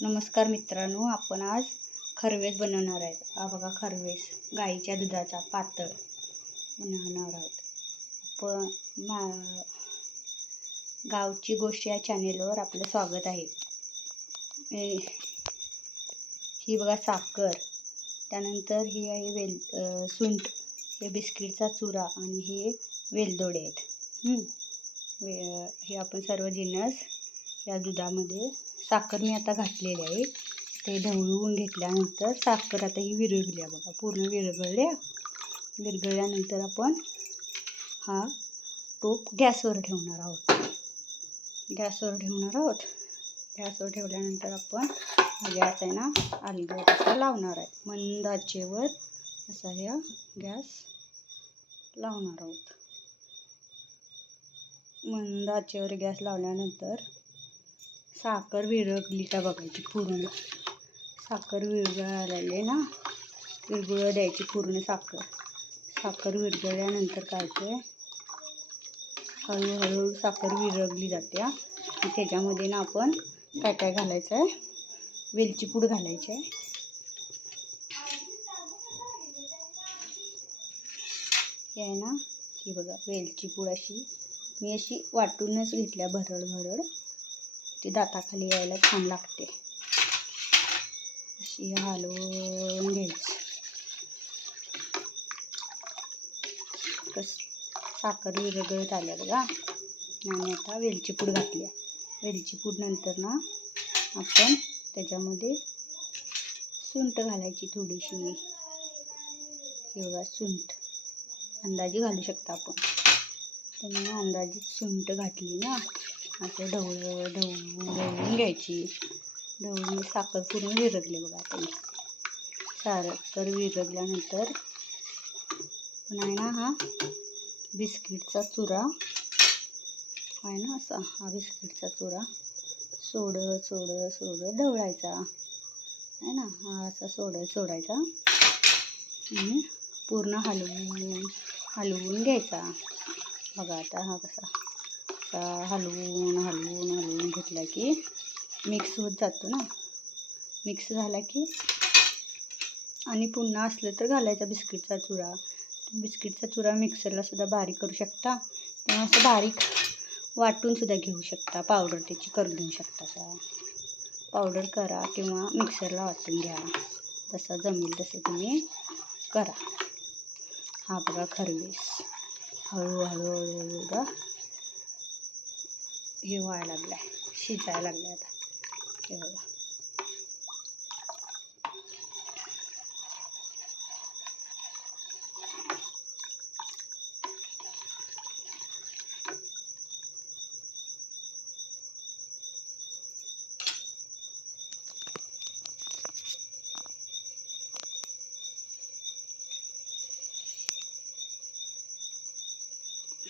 नमस्कार मित्रांनो, आपण आज खरवेस बनवणार आहे। हा बघा खरवेस गाईच्या दुधाचा पातळ बनवणार आहोत। आपण गावची गोष्ट या चॅनेलवर आपलं स्वागत आहे। ही बघा साखर, त्यानंतर ही आहे सुंठ, हे बिस्किटचा चुरा आणि हे वेलदोडे आहेत। हे आपण सर्व जिन्नस या दुधामध्ये, साखर मी आता घातलेली आहे। ते ढवळून घेतल्यानंतर साखर आता ही विरघळली बघा, पूर्ण विरघळल्यानंतर आपण हा टोप गॅसवर ठेवणार आहोत। गॅसवर ठेवल्यानंतर आपण गॅस आहे ना अलगद असा लावणार आहे। मंद आचेवर असा हा गॅस लावणार आहोत। मंद आचेवर गॅस लावल्यानंतर साखर विरघळली का बघायची, पूर्ण साखर विरघळाली ना, विरघळू द्यायची पूर्ण साखर विरघळल्यानंतर काय ते हळूहळू साखर विरघळली जाते। आणि त्याच्यामध्ये ना आपण काय काय घालायचं आहे, वेलची पूड घालायची आहे। हे आहे ना, ही बघा वेलची पूड मी अशी वाटूनच घेतल्या, भरड ती दाताखाली यायला छान लागते। अशी हलवून घ्यायची। साखर विरघळत आल्या बघा, आणि आता वेलची पूड घातली। वेलची पूड नंतर ना आपण त्याच्यामध्ये सुंठ घालायची थोडीशी। हे बघा सुंठ अंदाजे घालू शकता आपण, तर मी अंदाजे सुंठ घातली ना। असं ढवळून घ्यायची। ढवळून साखर पूर्ण विरघळली बघा। आता साखर विरघळल्यानंतर पण आहे ना, हा बिस्किटचा चुरा आहे ना, असा हा बिस्किटचा चुरा सोडत ढवळायचा आहे ना, हा असा सोडायचा आणि पूर्ण हलवून घ्यायचा बघा। आता हा कसा हलवून घेतला की मिक्स होत जातो ना। मिक्स झाला की आणि पुन्हा असलं तर घालायचा बिस्किटचा चुरा। बिस्किटचा चुरा मिक्सरला सुद्धा बारीक करू शकता, किंवा असं बारीक वाटून सुद्धा घेऊ शकता। पावडर त्याची करून घेऊ शकता। पावडर करा किंवा मिक्सरला वाटून घ्या, जसं जमेल तसं तुम्ही करा। हा बघा खरवेस हळूहळू बघा हे व्हायला लागलाय, शिजायला लागलाय आता। हे बघा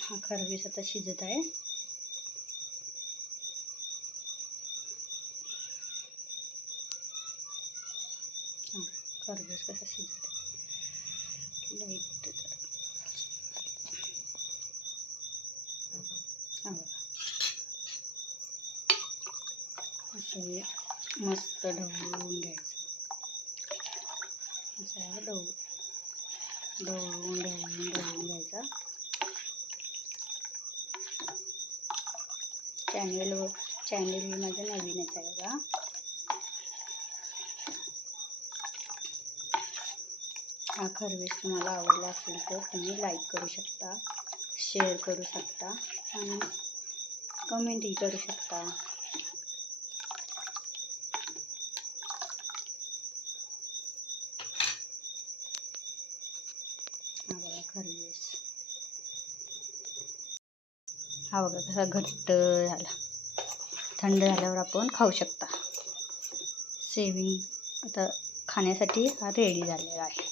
हा खरवेस आता शिजत आहे। खरवेस कसा शिजत आहे, लाईट असं मस्त ढवळून घ्यायचं। असं ढवळून घ्यायचा। चॅनेल माझं नवीनच आहे बघा। हा खरवेस तुम्हाला आवडला असेल तर तुम्ही लाईक करू शकता, शेअर करू शकता आणि कमेंटही करू शकता। हा बघा खरवेस, हा बघा कसा घट्ट झाला। थंड झाल्यावर आपण खाऊ शकता। आता खाण्यासाठी हा रेडी झालेला आहे।